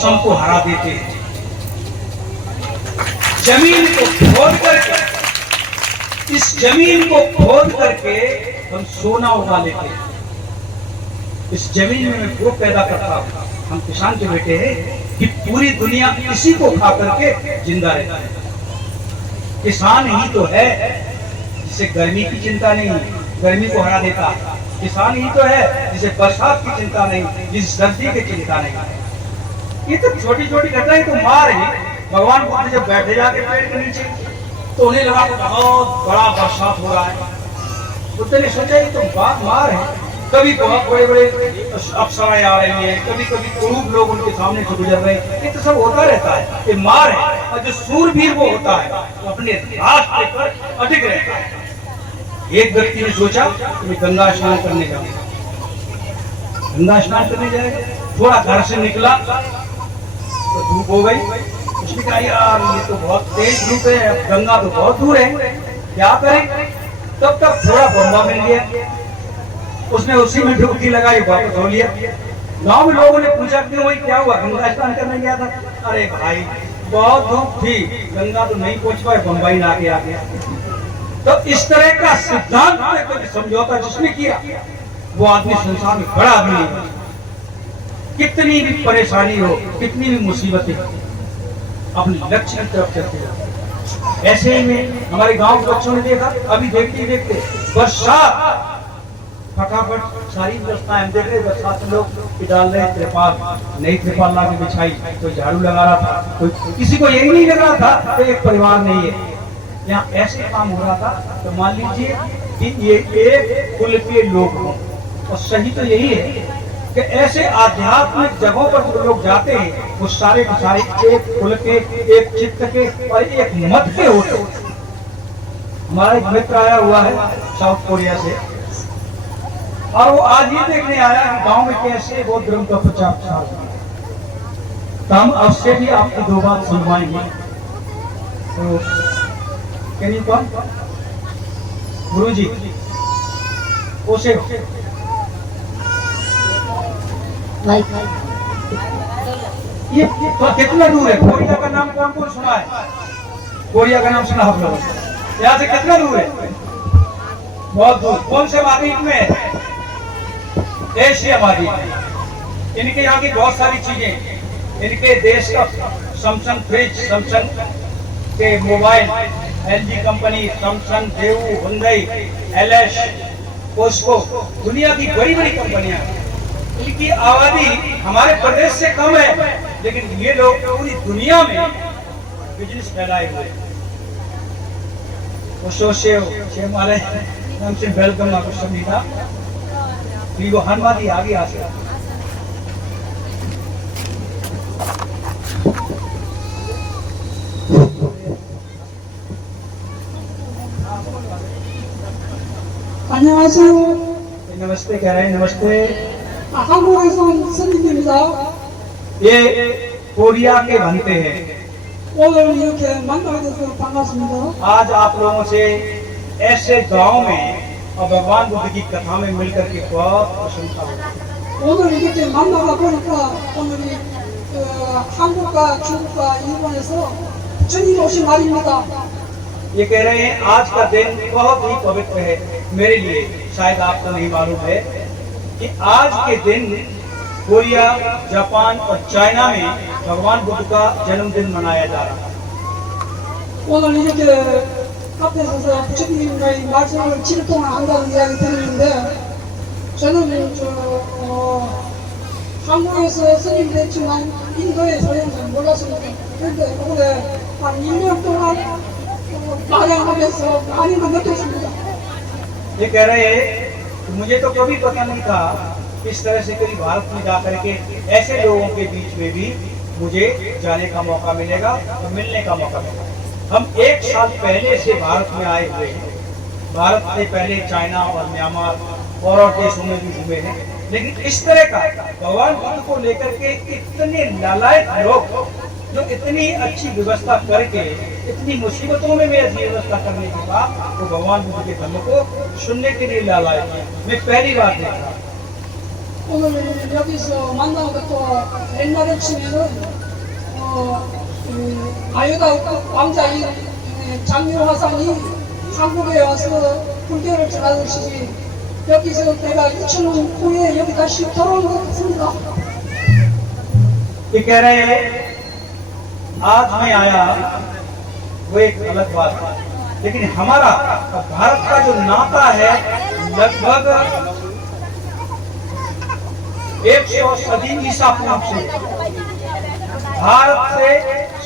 को हरा देते हैं। जमीन को खोद करके, इस जमीन को खोद करके हम सोना उगा लेते हैं। इस जमीन में मैं वो पैदा करता हूं। हम किसान के बेटे हैं कि पूरी दुनिया इसी को खा करके जिंदा रहता है। किसान ही तो है जिसे गर्मी की चिंता नहीं, गर्मी को हरा देता है। किसान ही तो है जिसे बरसात की चिंता नहीं, जिसे सर्दी की चिंता नहीं। ये तो छोटी छोटी घटनाएं तो मार ही। भगवान बुद्ध जब बैठे जाके पेड़ के नीचे तो उन्हें लगा बहुत बड़ा बरसात हो रहा है। बुद्ध ने सोचा ये तो बात मार है। कभी बहुत बड़े बड़े अप्सराएं आ रही है, कभी कभी कुरूप लोग उनके सामने से गुजर रहे हैं। ये तो सब होता रहता है, ये मार है। और जो सूरवीर वो होता है वो अपने रास्ते पर अटक रहता है। एक व्यक्ति ने सोचा कि मैं गंगा स्नान करने जाऊंगा। गंगा स्नान करने जाएगा, थोड़ा घर से निकला तो धूप हो गई। उसने कहा यार ये तो बहुत तेज धूप है, गंगा तो बहुत दूर है, क्या करें। तब तक थोड़ा बम्बा मिल गया, उसने उसी में डुबकी लगाई, वापस हो लिया। गांव में लोगों ने पूछा क्यों भाई क्या हुआ, गंगा स्नान करने गया था। अरे भाई बहुत धूप थी, गंगा तो नहीं पहुंच पाए, बम्बई ना के आ गया। तो इस तरह का सिद्धांत समझौता जिसने किया वो आदमी संसार में बड़ा आदमी नहीं बना। कितनी भी परेशानी हो, कितनी भी मुसीबतें, अपने लक्ष्य की तरफ चलते जाओ। ऐसे ही में हमारे गांव के बच्चों ने देखा, अभी देखते ही देखते बरसात, फटाफट सारी व्यवस्थाएं हम देख रहे। बरसात में लोग डाल रहे त्रिपाल, नई त्रिपाल ला के बिछाई, कोई झाड़ू लगा रहा था, कोई किसी को यही नहीं लग रहा था तो एक परिवार नहीं है। यहाँ ऐसे काम हो रहा था तो मान लीजिए कि ये एक कुल के लोग हों। और सही तो यही है कि ऐसे आध्यात्मिक जगहों पर जो लोग जाते हैं वो सारे के सारे एक कुल के, एक चित्त के और एक मत के होते हैं। हमारा एक मित्र आया हुआ है साउथ कोरिया से, और वो आज ये देखने आया कि गांव में कैसे वो धर्म का प्रचार प्रसार। तो हम अवश्य भी आपकी दो बात सुनवाएंगे। तो कैन यू कम गुरु जी उसे ये तो कितना दूर है? कोरिया का नाम कौन कौन सुना है? कोरिया का नाम सुना आप लोगों? यहाँ से कितना दूर है? बहुत दूर। कौन से महाद्वीप में? एशिया महाद्वीप। इनके यहाँ की बहुत सारी चीजें, इनके देश का सैमसंग फ्रिज, सैमसंग के मोबाइल, एलजी कंपनी, सैमसंग, देवू, हुंडई, एलएस, पोस्को, दुनिया की बड़ी बड़ी कंपनियां। इनकी आबादी हमारे प्रदेश से कम है, लेकिन ये लोग पूरी दुनिया में बिजनेस फैलाए हुए हैं। नाम से वेलकम आपको सभी का। वो हनुमादी आगे आ सकता। नमस्ते कह रहे हैं। नमस्ते। ये कोरिया के बनते हैं। आज आप लोगों से ऐसे गांव में और भगवान बुद्ध की कथा में मिलकर के बहुत प्रशंसा होती है। ये कह रहे हैं आज का दिन बहुत ही पवित्र है मेरे लिए। शायद आपको नहीं मालूम है कि आज के दिन कोरिया, जापान और चाइना में भगवान बुद्ध का जन्मदिन मनाया जा रहा है। 한국에서 스님도 했지만 인도에서는 잘 몰랐습니다. 그런데 올해 한 1년 동안 마량하면서 많이 느꼈습니다. ये कह रहे हैं मुझे तो कभी पता नहीं था इस तरह से कभी भारत में जाकर के ऐसे लोगों के बीच में भी मुझे जाने का मौका मिलेगा और मिलने का मौका मिलेगा। हम 1 साल पहले से भारत में आए हुए हैं। भारत से पहले चाइना और म्यांमार और देशों में भी घूमे हैं, लेकिन इस तरह का भगवान बुद्ध को लेकर के इतने लालायत लोग जो इतनी अच्छी व्यवस्था करके इतनी मुसीबतों में भी ऐसी व्यवस्था करने के बाद वो भगवान बुद्ध के धर्म को सुनने के लिए लालायत। मैं पहली बार देखा 오늘 여기서 만난 것도 옛날에 치면은 아유다 왕자인 장유화상이 한국에 와서 불교를 전하듯이 여기서 내가 2000년 후에 여기 다시 돌아온 것 같습니다. ये कह रहे हैं आज मैं आया वो एक अलग बात है, लेकिन हमारा भारत का जो नाता है लगभग 100 सदी ईसा पूर्व से भारत से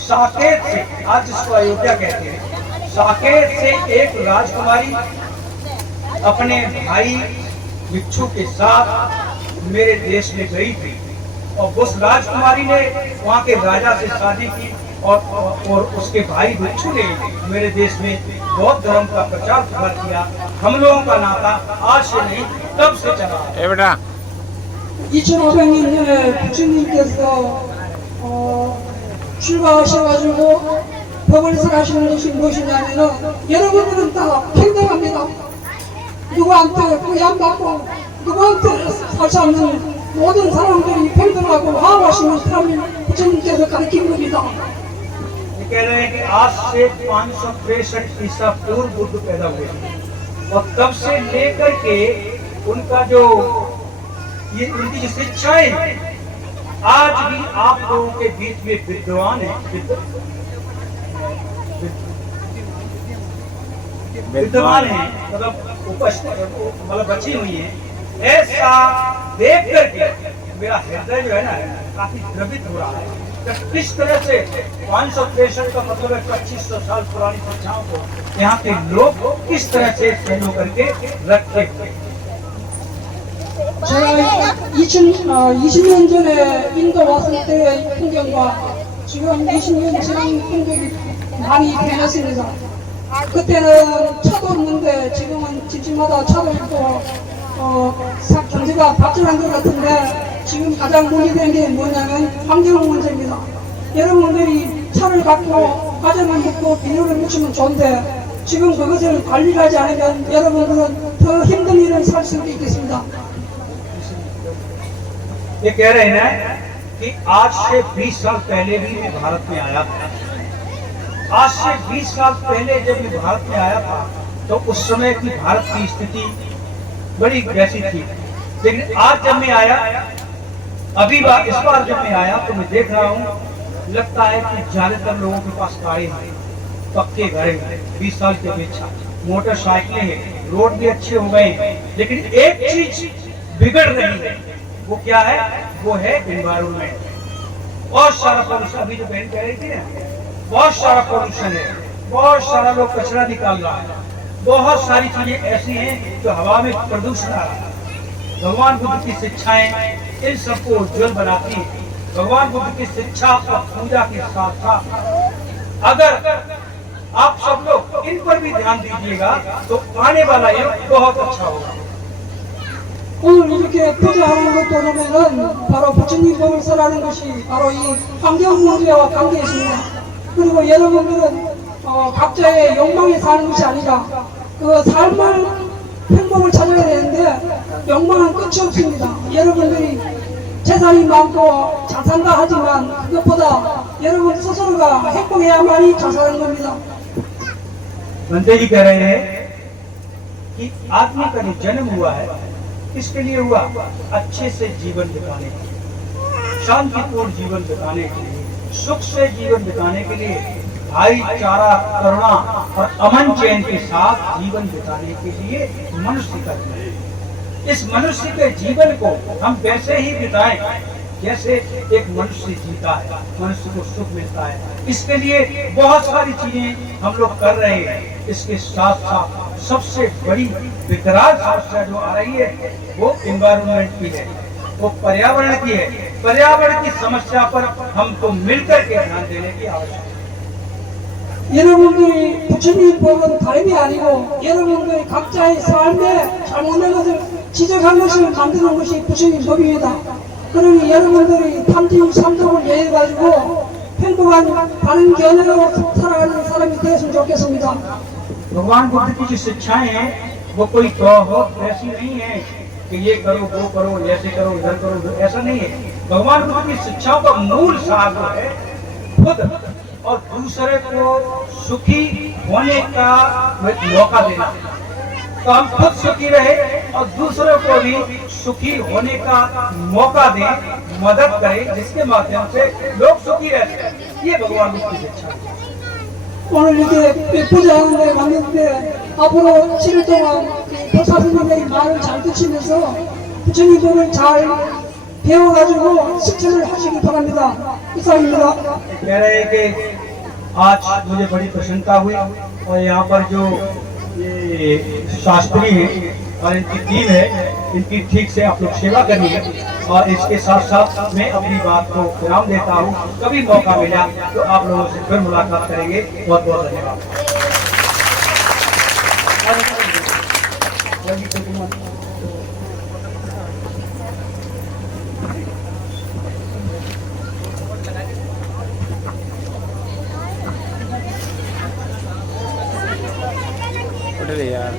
साकेत से, आज जिसको अयोध्या कहते हैं, साकेत से एक राजकुमारी अपने भाई भिक्षु के साथ मेरे देश में गई थी और उस राजकुमारी ने वहाँ के राजा से शादी की और उसके भाई भिक्षु ने मेरे देश में बौद्ध धर्म का प्रचार प्रसार किया। हम लोगों का नाता आज से नहीं तब से चला है। बेटा 2500년에 부처님께서 출가하셔가지고 법을 설하시는 것이 무엇이냐면은 여러분들은 다 평등합니다. 누구한테 부양받고 누구한테 살지 않는 모든 사람들이 평등하고 화합하시는 사람이 부처님께서 가르친 겁니다. कह रहे हैं कि आज से 563 ईसा पूर्व बुद्ध पैदा हुए और तब से लेकर के उनका जो ये उनकी जो शिक्षाएं आज भी आप लोगों के बीच में विद्वान है, विद्वान है, मतलब बची हुई है। ऐसा देख करके मेरा हृदय जो है ना काफी द्रवित हो रहा है। किस तरह से 563 का मतलब है 2500 साल पुरानी शिक्षाओं को यहाँ के लोग किस तरह से फॉलो करके रखे हुए। 제가 20년 전에 인도 왔을 때의 풍경과 지금 20년 지난 풍경이 많이 변했습니다. 그때는 차도 없는데 지금은 집집마다 차도 있고 경제가 발전한 것 같은데 지금 가장 문제된 게 뭐냐면 환경 문제입니다. 여러분들이 차를 갖고 과자만 먹고 비료를 묻히면 좋은데 지금 그것을 관리를 하지 않으면 여러분들은 더 힘든 일을 살 수도 있겠습니다. ये कह रहे हैं ना कि आज से 20 साल पहले भी मैं भारत में आया था। आज से 20 साल पहले जब मैं भारत में आया था तो उस समय की भारत की स्थिति बड़ी वैसी थी, लेकिन आज जब मैं आया इस बार जब मैं आया तो मैं देख रहा हूँ लगता है कि ज्यादातर लोगों के पास कारें हैं, पक्के घर हैं। 20 साल की अपेक्षा मोटरसाइकिलें हैं, रोड भी अच्छे हो गए, लेकिन एक चीज बिगड़ रही है। वो क्या है? वो है एनवायरमेंट। बहुत सारा पोल्यूशन, अभी जो बहन कह रही थी ना, बहुत सारा पोल्यूशन है, बहुत सारा लोग कचरा निकाल रहा है, बहुत सारी चीजें ऐसी हैं जो हवा में प्रदूषण आ रहा है। भगवान बुद्ध की शिक्षाएं इन सबको उज्जवल बनाती है। भगवान बुद्ध की शिक्षा और पूजा के साथ साथ अगर आप सब लोग इन पर भी ध्यान दीजिएगा तो आने वाला युग बहुत अच्छा होगा। 오늘 이렇게 투자하는 것도 보면은 바로 부처님 법을 설하는 것이 바로 이 환경 문제와 관계 있습니다. 그리고 여러분들은 각자의 욕망에 사는 것이 아니라 그 삶을 행복을 찾아야 되는데 욕망은 끝이 없습니다. 여러분들이 재산이 많고 잘 산다 하지만 그것보다 여러분 스스로가 행복해야만이 잘 사는 겁니다. बंदे जी कह रहे हैं कि आदमी का जो जन्म हुआ है किसके लिए हुआ? अच्छे से जीवन बिताने के लिए, शांतिपूर्ण जीवन बिताने के लिए, सुख से जीवन बिताने के लिए, भाईचारा, करुणा और अमन चैन के साथ जीवन बिताने के लिए मनुष्य का जीवन। इस मनुष्य के जीवन को हम वैसे ही बिताएं जैसे एक मनुष्य जीता है, मनुष्य को सुख मिलता है। इसके लिए बहुत सारी चीजें हम लोग कर रहे हैं। इसके साथ साथ सबसे बड़ी विकराल समस्या जो आ रही है वो एनवायरनमेंट की है, वो पर्यावरण की है। पर्यावरण की समस्या पर हमको मिलकर के ध्यान देने की आवश्यकता है। 여러분들이 부처님 법은 다름이 아니고 여러분들이 각자의 삶에 잘못된 것을 지적한 것을 만드는 것이 부처님 법입니다. 그러니 여러분들이 탐진 삼독을 예해가지고 행복한 바른 견해로 살아가는 사람이 되었으면 좋겠습니다. भगवान बुद्ध की जो शिक्षाएं हैं वो कोई कहो वैसी नहीं है कि ये करो वो करो, ऐसे करो, इधर करो, उधर, ऐसा नहीं है। भगवान बुद्ध की शिक्षाओं का मूल सार जो है खुद और दूसरे को सुखी होने का मौका देना। तो हम खुद सुखी रहे और दूसरों को भी सुखी होने का मौका दें, मदद करें, जिसके माध्यम से लोग सुखी रहते हैं। ये भगवान बुद्ध की शिक्षा है। 오늘 이렇게 부자하는데 왔는데 앞으로 7일 동안 도사스님의 말을 잘 듣시면서 부처님들을 잘 배워가지고 실천을 하시기 바랍니다. 이상입니다. कह रहे हैं कि आज मुझे बड़ी प्रसन्नता हुई और यहाँ पर जो ये शास्त्री हैं और इनकी टीम है, इनकी ठीक से आप लोग सेवा करनी है। और इसके साथ साथ मैं अपनी बात को विराम देता हूँ। कभी मौका मिला तो आप लोगों से फिर मुलाकात करेंगे। बहुत बहुत धन्यवाद। यार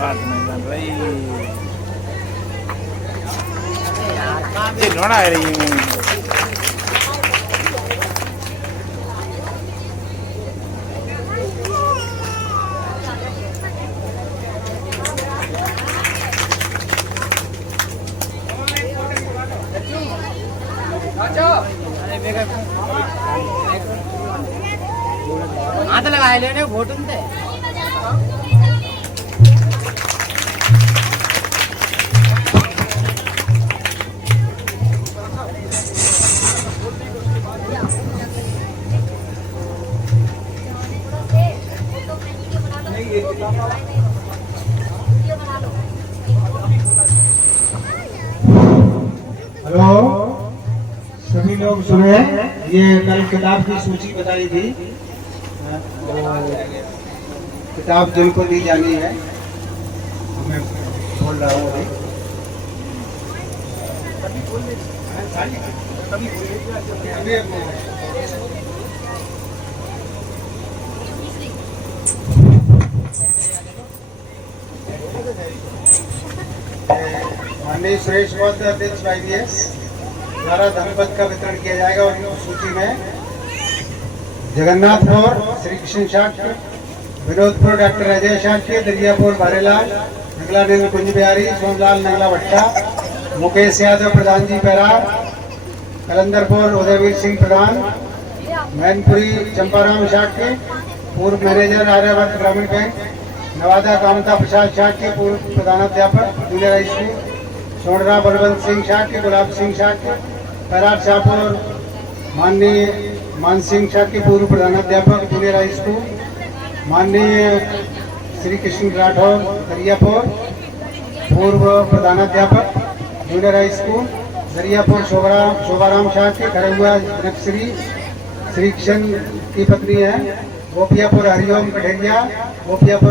बात नहीं बन रही ये नोड़ा है रही है। हाथ लगाए लेने घोटन थे। हेलो, सभी लोग सुने। ये कल किताब की सूची बताई थी, किताब जिनको दी जानी है मैं बोल रहा हूँ अभी। माननीय सुरेश महोदय अध्यक्ष IBS द्वारा धनपद का वितरण किया जाएगा। और इस सूची में जगन्नाथपुर श्री कृष्ण शाक्य, विनोदपुर डॉक्टर अजय शाक्य, दरियापुर भारेलाल, नगला कुंज बिहारी, सोमलाल नगला भट्टा, मुकेश यादव प्रधान जी पैरार, कलंदरपुर उदयवीर सिंह प्रधान, मैनपुरी चंपाराम शाक्य, पूर्व मैनेजर आर्यावर्त ग्रामीण बैंक, नवादा कामता प्रसाद शाक्य, पूर्व प्रधानाध्यापक जूनियर हाई स्कूल, सोनरा बलवंत सिंह शाक्य, गुलाब सिंह शाक्य, पैरार शाहपुर, माननीय मान सिंह शाक्य, पूर्व प्रधानाध्यापक जूनियर हाई स्कूल, माननीय श्री कृष्ण राठौर दरियापुर, पूर्व प्रधानाध्यापक junior high school, Dariyapur Shobharam Shakya, खड़े हुआ जनकश्री श्री कृष्ण की पत्नी है, गोपियापुर हरिओम कठेरिया, गोपियापुर